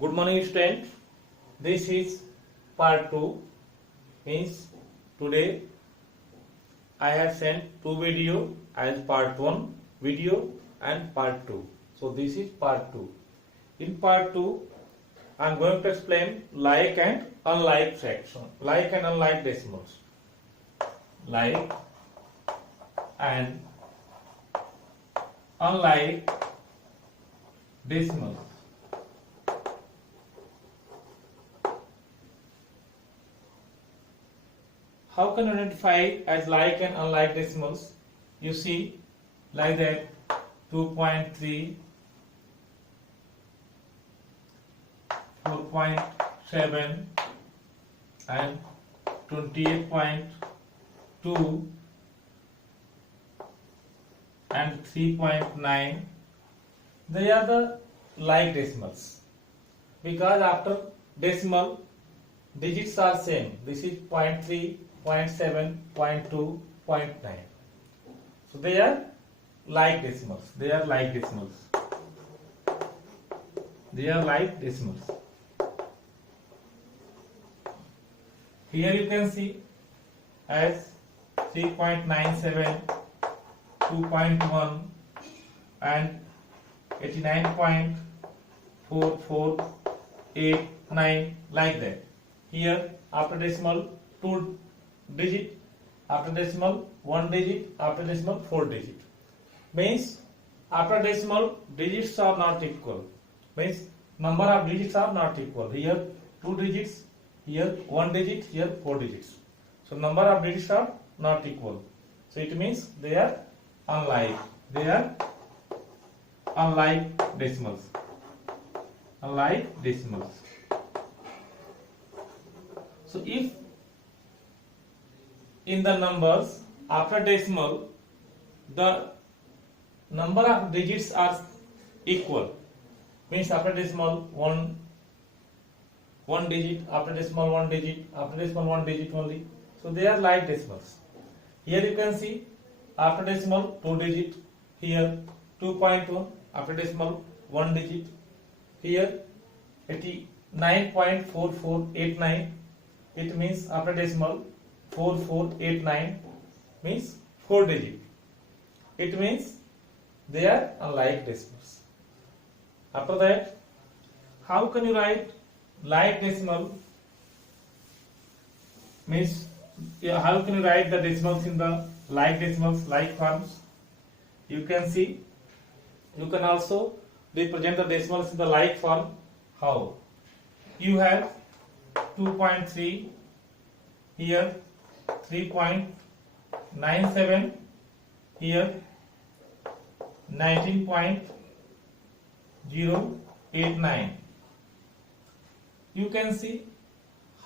Good morning, student. This is part 2. Means today I have sent two video as part 1 video and part 2. So this is part 2. In part 2, I am going to explain like and unlike fraction, like and unlike decimals, like and unlike decimals. How can you identify as like and unlike decimals? You see, like that 2.3, 4.7 and 28.2 and 3.9. They are the like decimals because after decimal digits are same. This is 0.3, 0.7, 0.2, 0.9. So they are like decimals. They are like decimals. They are like decimals. Here you can see as 3.97, 2.1 and 89.4489 like that. Here after decimal 2 digit, after decimal 1 digit, after decimal 4 digit. Means after decimal digits are not equal. Means number of digits are not equal. Here 2 digits, here 1 digit, here 4 digits. So number of digits are not equal. So it means they are unlike. They are unlike decimals. Unlike decimals. So if in the numbers after decimal the number of digits are equal, means after decimal 1 digit, after decimal 1 digit, after decimal 1 digit only, so they are like decimals. Here you can see after decimal 2 digit, here 2.1, after decimal 1 digit, here 89.4489. It means after decimal 4489 means 4 digit. It means they are unlike decimals. After that, how can you write like decimal? Means how can you write the decimals in the like decimals, like forms? You can see, you can also represent the decimals in the like form. How? You have 2.3, here 3.97, here 19.089. You can see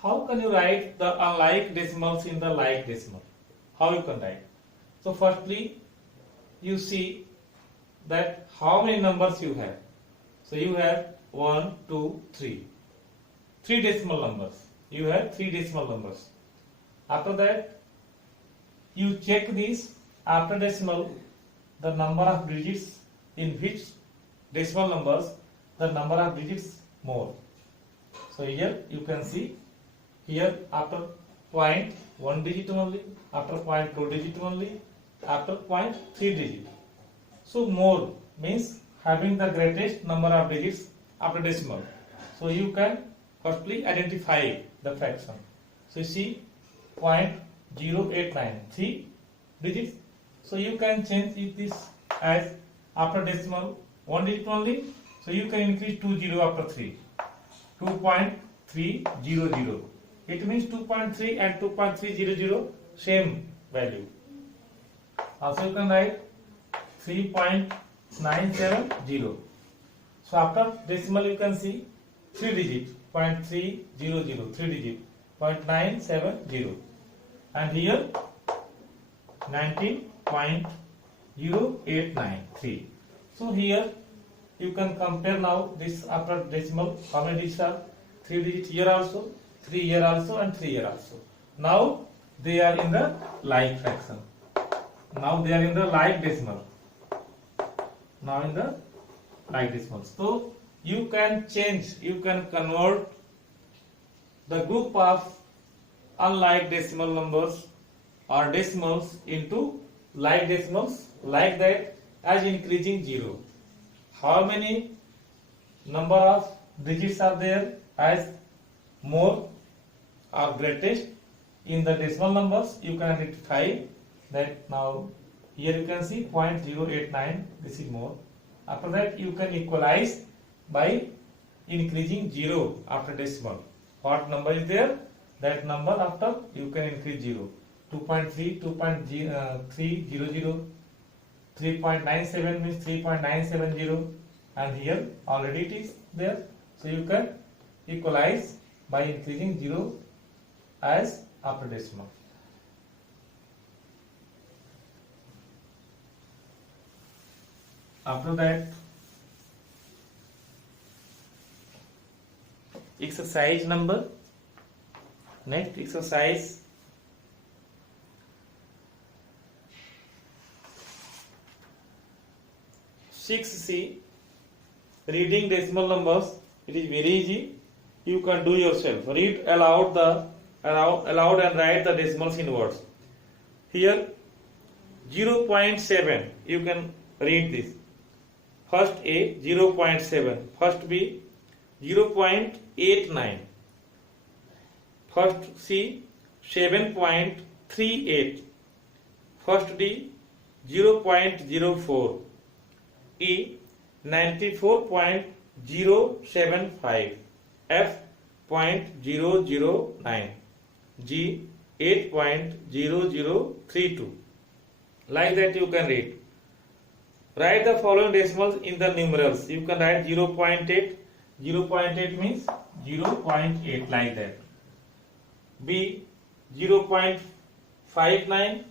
how can you write the unlike decimals in the like decimal. How you can write? So firstly, you see that how many numbers you have. So you have 1, 2, 3. 3 decimal numbers. You have 3 decimal numbers. After that, you check this after decimal, the number of digits in which decimal numbers, the number of digits more. So here you can see, here after point 1 digit only, after point 2 digit only, after point 3 digit. So more means having the greatest number of digits after decimal. So you can firstly identify the fraction. So you see 0.089, 3 digits. So you can change this as after decimal 1 digit only. So you can increase 2 0 after 3. 2.300. It means 2.3 and 2.300 same value. Also you can write 3.970. So after decimal you can see 3 digit 0.300, 3 digit 0.970, and here 19.0893. So here you can compare now this after decimal, how many digits are? 3 digits here also, 3 here also, and 3 here also. Now they are in the like fraction. Now they are in the like decimal. Now in the like decimals. So you can change, you can convert the group of unlike decimal numbers or decimals into like decimals, like that, as increasing 0. How many number of digits are there as more or greatest in the decimal numbers? You can identify that. Now here you can see 0.089, this is more. After that you can equalize by increasing 0 after decimal. What number is there, that number after you can increase 0. 2.3, 2.300, 3.97 means 3.970, and here already it is there. So you can equalize by increasing 0 as after decimal. After that, exercise number, next exercise 6C, reading decimal numbers. It is very easy, you can do yourself. Read aloud and write the decimals in words. Here 0.7, you can read this. First A 0.7, first B 0.89, first C 7.38, first D 0.04, E 94.075, F 0.009, G 8.0032. Like that you can read. Write the following decimals in the numerals. You can write 0.8. 0.8 means 0.8, like that. B 0.59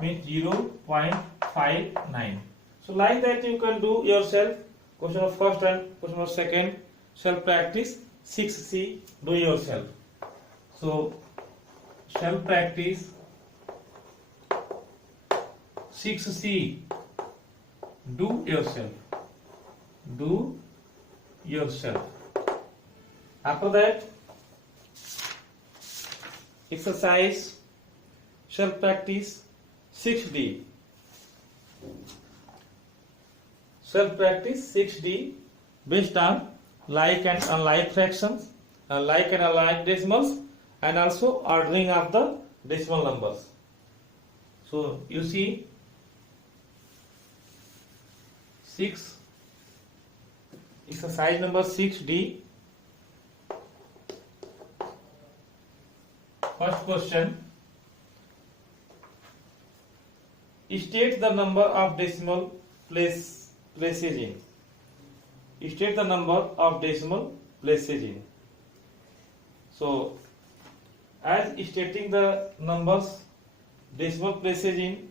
means 0.59. So like that you can do yourself. Question of first and question of second, self practice. 6C, do yourself. So self practice 6C, do yourself. Do yourself. After that, exercise self practice 6D. Self practice 6D based on like and unlike fractions, like and unlike decimals, and also ordering of the decimal numbers. So you see 6, exercise number 6D. First question, state the number of decimal places in. State the number of decimal places in. So as stating the numbers decimal places in,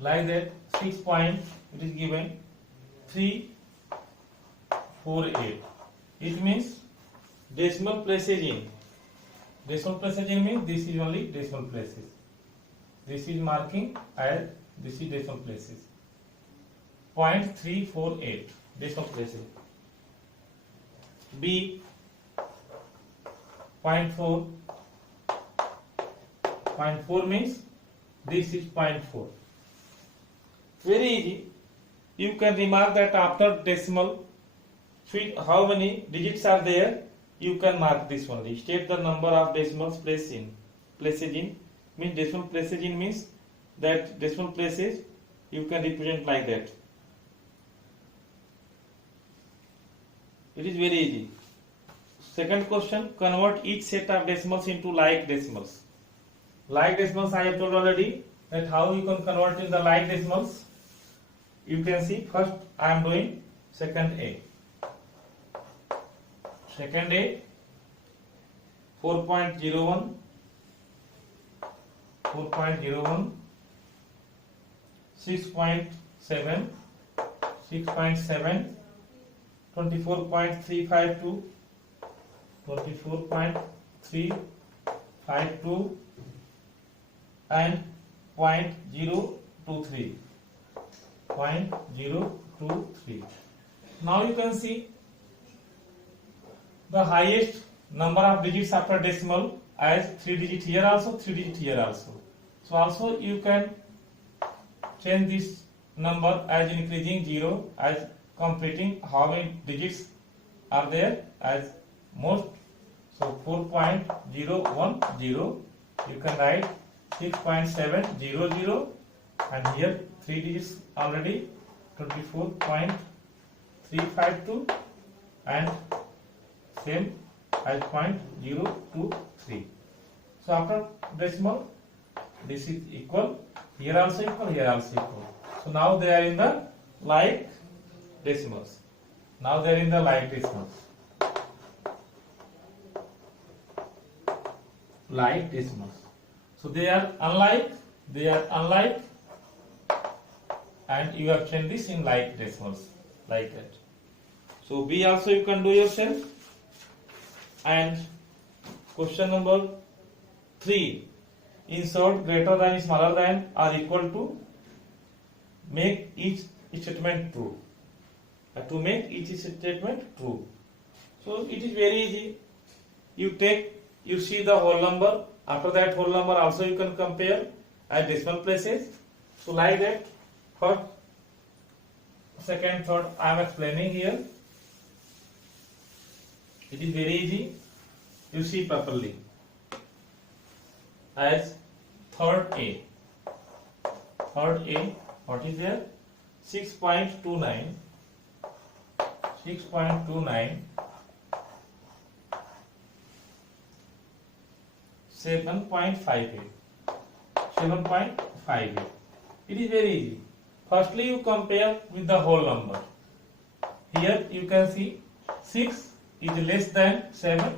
like that, 6 point, it is given 348. It means decimal places in. Decimal places in means this is only decimal places. This is marking as this is decimal places. 0.348 decimal places. B 0.4. 0.4 means this is 0.4. Very easy. You can remark that after decimal, how many digits are there, you can mark this only. State the number of decimals places in. Places in means decimal places in means that decimal places you can represent like that. It is very easy. Second question, convert each set of decimals into like decimals. Like decimals I have told already that how you can convert in the like decimals. You can see first I am doing second A. Second A 4.01, 4.01, 6.7, 6.7, 24.352, 24.352, 52 and 0.023. 0.023. Now you can see the highest number of digits after decimal as 3 digit here also, 3 digit here also. So also you can change this number as increasing 0 as completing how many digits are there as most. So 4.010, you can write 6.700 and here 3 digits already 24.352 and same as 0.023. So after decimal this is equal, here also equal, here also equal. So now they are in the like decimals. Now they are in the like decimals. Like decimals. So they are unlike, and you have changed this in like decimals, like that. So B also you can do yourself. And question number 3, insert greater than, smaller than or equal to, make each statement true. To make each statement true. So it is very easy. You see the whole number. After that whole number also you can compare at decimal places. So like that, first, second, third I am explaining here. It is very easy. You see properly. As third A, what is there? 6.29, 7.58. It is very easy. Firstly, you compare with the whole number. Here you can see 6 is less than 7.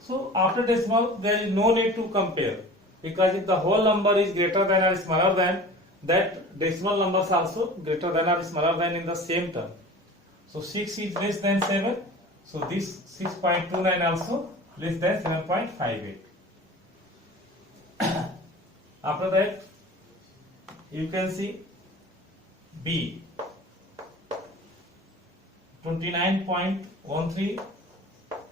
So after decimal, there is no need to compare, because if the whole number is greater than or smaller than, that decimal numbers also greater than or smaller than in the same term. So 6 is less than 7. So this 6.29 also less than 7.58. After that, you can see B, 29.13,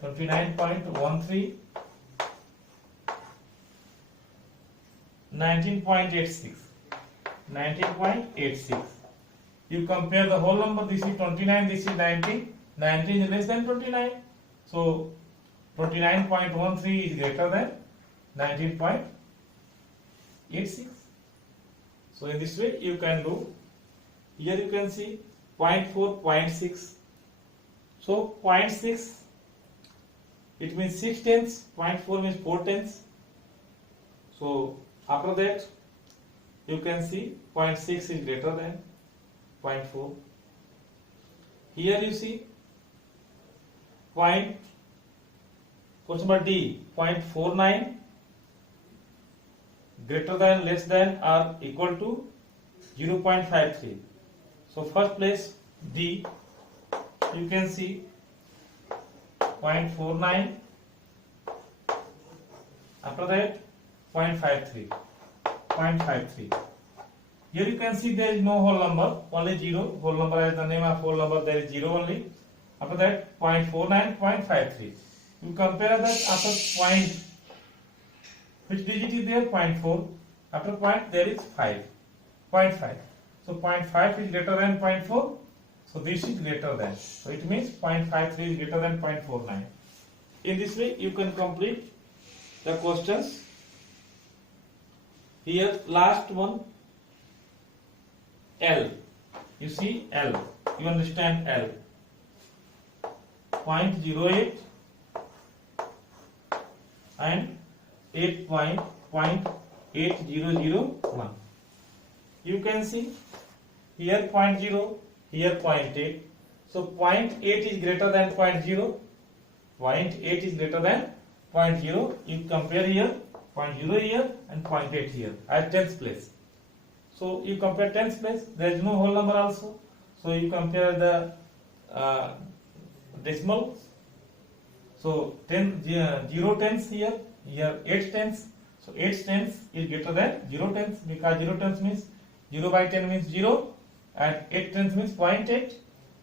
19.86. You compare the whole number. This is 29, this is 19. 19 is less than 29. So 29.13 is greater than 19.86. So in this way you can do. Here you can see 0.4, 0.6. So 0.6, it means 6 tenths. 0.4 means 4 tenths. So after that you can see 0.6 is greater than 0.4. Here you see question number D, 0.49 greater than, less than or equal to 0.53. So first place D, you can see 0.49, after that 0.53. Here you can see there is no whole number, only 0. Whole number as the name of whole number, there is 0 only. After that 0.49, 0.53. You compare that after point, which digit is there? 0.4. After point there is 5. 0.5. So 0.5 is greater than 0.4. So this is greater than. So it means 0.53 is greater than 0.49. In this way you can complete the questions. Here last one, L. You see L. You understand L. 0.08 and 8.8001. You can see here 0.0, here 0.8. So 0.8 is greater than 0.0. 0.8 is greater than 0.0. You compare here 0.0 here and 0.8 here at 10th place. So you compare 10th place. There is no whole number also. So you compare the decimals. So 0 tenths here here 8 tens. So 8 tens is greater than 0 tens, because 0 tens means 0 by 10 means 0 and 8 tens means 0.8.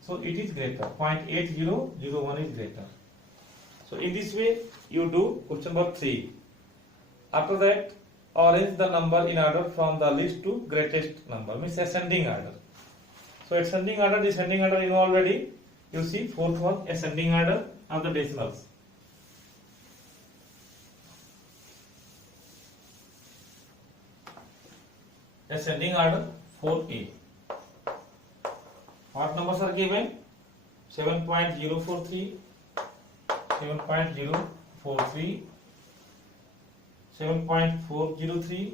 So it is greater. 0.8001 is greater. So in this way you do question number 3. After that, arrange the number in order from the least to greatest number, means ascending order. So ascending order, descending order you know already. You see fourth one, ascending order of the decimals. Ascending order 4A. What numbers are given? 7.043, 7.043, 7.403,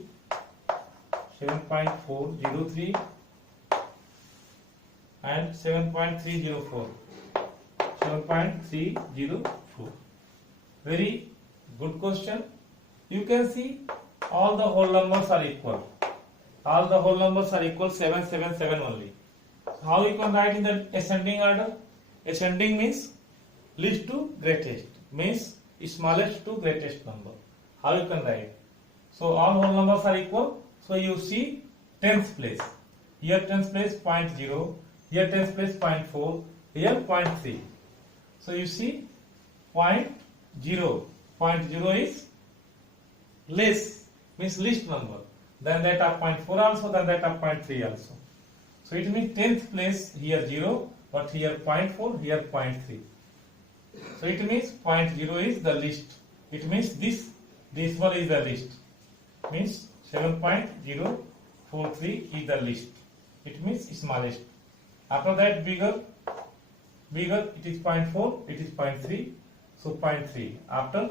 7.403 and 7.304. 7.304. Very good question. You can see all the whole numbers are equal. All the whole numbers are equal, 777 only. So how you can write in the ascending order? Ascending means least to greatest, means smallest to greatest number. How you can write? So all whole numbers are equal. So you see tens place. Here tens place 0.0, here tens place 0.4, here 0.3. So you see 0.0. 0.0 is less, means least number. Then that of 0.4 also, then that of 0.3 also. So it means 10th place here 0, but here 0.4, here 0.3. So it means 0.0 is the least. It means this decimal is the least. Means 7.043 is the least. It means smallest. After that bigger it is 0.4, it is 0.3. So 0.3. After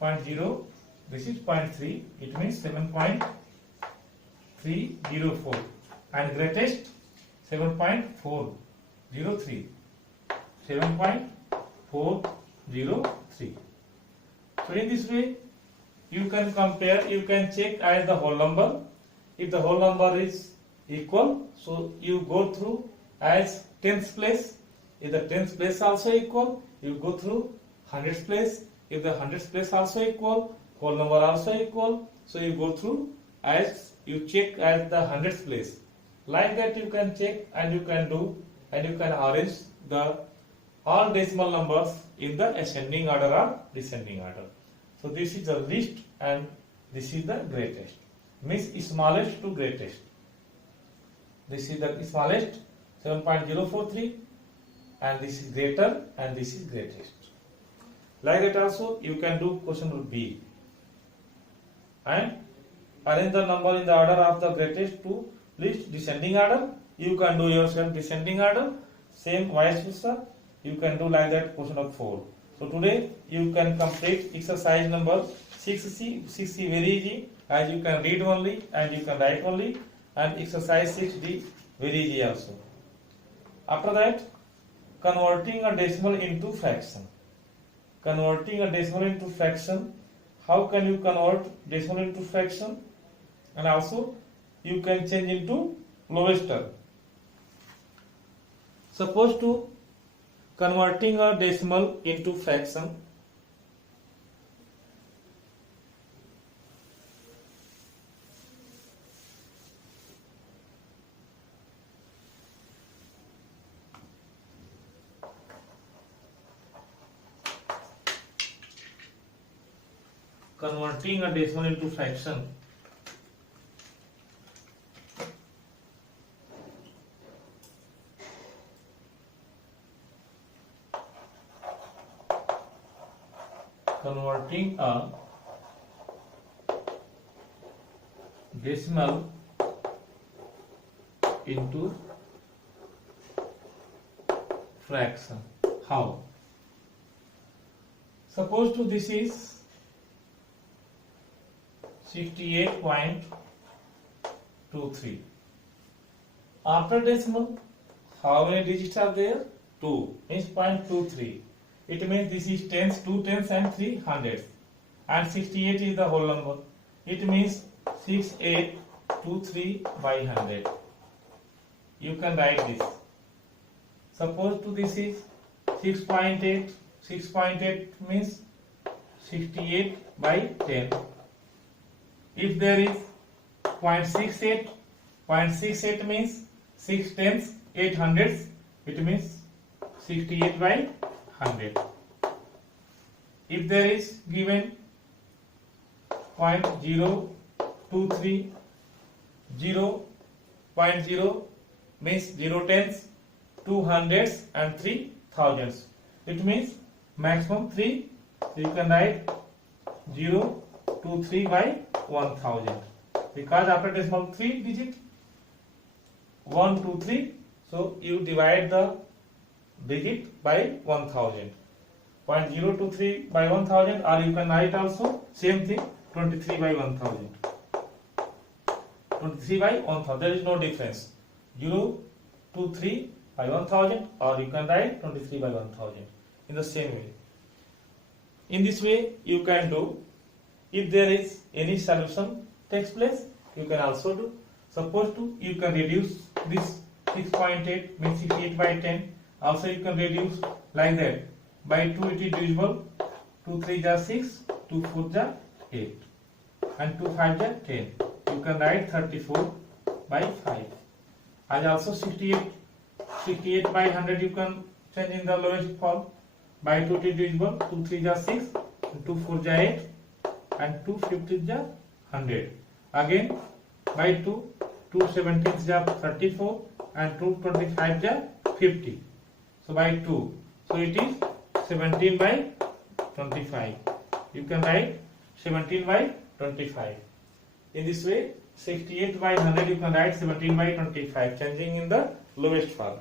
0.0, this is 0.3. It means 7.304. And greatest 7.403. 7.403. So in this way you can compare, you can check as the whole number. If the whole number is equal, so you go through as tens place. If the tens place also equal, you go through hundreds place. If the hundreds place also equal, whole number also equal, so you go through as you check as the hundreds place. Like that you can check and you can do and you can arrange the all decimal numbers in the ascending order or descending order. So this is the least and this is the greatest, means smallest to greatest. This is the smallest 7.043 and this is greater and this is greatest. Like that also you can do question number B and arrange the number in the order of the greatest to least, descending order. You can do yourself descending order, same vice versa. You can do like that question of 4. So today you can complete exercise number 6C. 6C very easy, as you can read only and you can write only, and exercise 6D very easy also. After that, converting a decimal into fraction. Converting a decimal into fraction. How can you convert decimal into fraction? And also you can change into lowest term. Suppose to converting a decimal into fraction. Converting a decimal into fraction. Converting a decimal into fraction. How? Suppose to this is 68.23. After decimal, how many digits are there? 2 means 0.23. It means this is tens, 2 tens and 3 hundreds. And 68 is the whole number. It means 6823 by 100. You can write this. Suppose to this is 6.8. 6.8 means 68 by 10. If there is 0.68, 0.68 means 6 tenths, 8 hundredths, it means 68 by 100. If there is given 0.023, 0.0 means 0 tenths, 2 hundredths and 3 thousandths. It means maximum 3. So you can write 0 to 3 by 1000, because after decimal 3 digit 1 2 3, so you divide the digit by 1000. 0.023 by 1000, or you can write also same thing 23 by 1000. 23 by 1000, there is no difference. 0 to 3 by 1000, or you can write 23 by 1000 in the same way. In this way you can do. If there is any solution takes place, you can also do. Suppose to you can reduce this 6.8 means 68 by 10. Also you can reduce like that. By 2 it is divisible. 2 3 are 6, 2 4 are 8, and 2 5 are 10. You can write 34 by 5. As also 68 by 100 you can change in the lowest form. By 2 it is divisible. 2 3 are 6, and 2 4 are 8, and 2 50 are 100. Again by 2 17 are 34, and 2 25 are 50. So by 2, so it is 17 by 25. You can write 17 by 25. In this way 68 by 100 you can write 17 by 25, changing in the lowest form.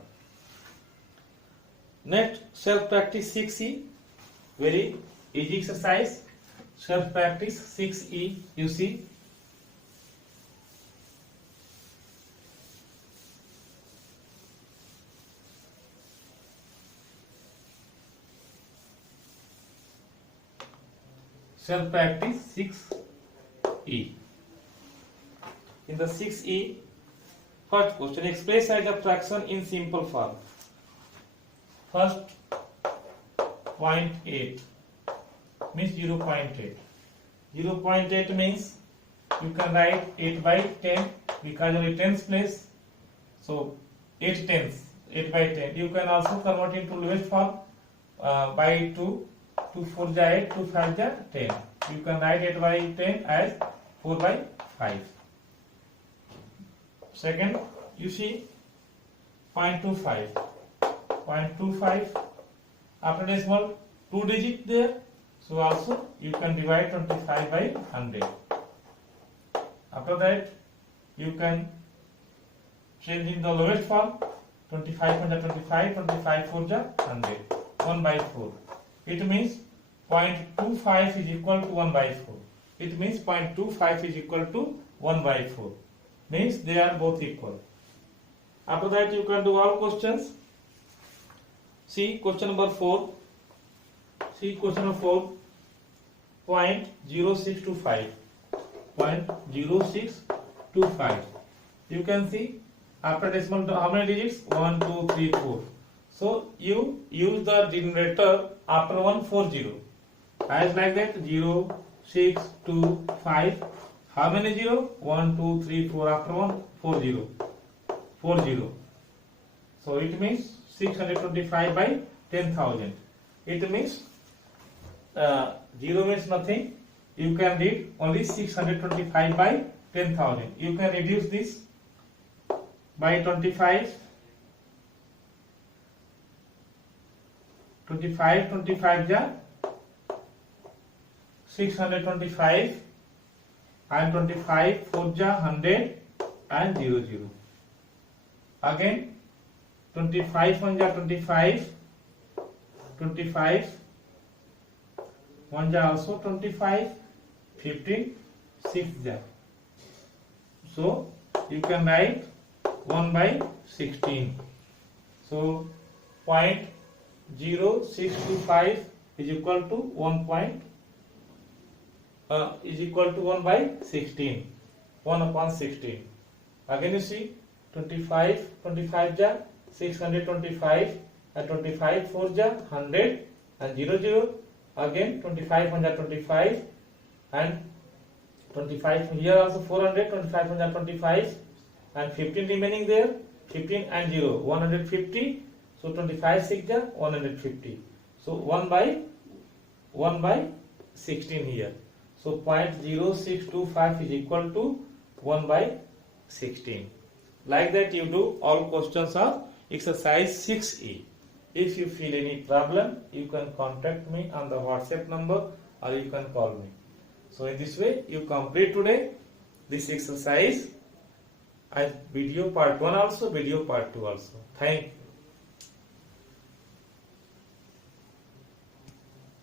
Next, self practice 6E, very easy exercise. Self practice 6E, you see. Self practice 6E. In the 6E, first question, express as a fraction in simple form. First 0.8 means 0.8. 0.8 means you can write 8 by 10 because of the tens place. So 8 tenths, 8 by 10. You can also convert into lowest form by 2. 2 4 are 8, 2 5 are 10. You can write 8 by 10 as 4 by 5. Second, you see 0.25. 0.25 after decimal 2 digit there, so also you can divide 25 by 100. After that you can change in the lowest form. 25 1 are 25, 25 4 are 100, 1 by 4. It means 0.25 is equal to 1 by 4. It means 0.25 is equal to 1 by 4. Means they are both equal. After that you can do all questions. See question number 4. See question number 4. 0.0625. 0.0625. You can see after decimal how many digits? 1, 2, 3, 4. So you use the denominator after 140. As like that 0, 6, 2, 5. How many 0? 1, 2, 3, 4 after 1 40. 40. So it means 625 by 10,000. It means 0 means nothing. You can read only 625 by 10,000. You can reduce this by 25. 25 ja 625 and 25 4 ja 100 and 00. Again 25 1 ja 25, 25 1 ja also 25, 15 6 ja. So you can write 1 by 16. So 0.0625 is equal to 1 by 16. 1 upon 16. Again you see 25 ja 625 and 25 4 ja 100 and 00. again 25 125 and 25 here also 400, 25 125 and 15 remaining there, 15 and 0 150, so 25 6 150, so 1 by 16 here, so 0.0625 is equal to 1 by 16. Like that you do all questions of exercise 6E. If you feel any problem, you can contact me on the WhatsApp number or you can call me. So in this way you complete today this exercise, and video part 1 also, video part 2 also. Thank you.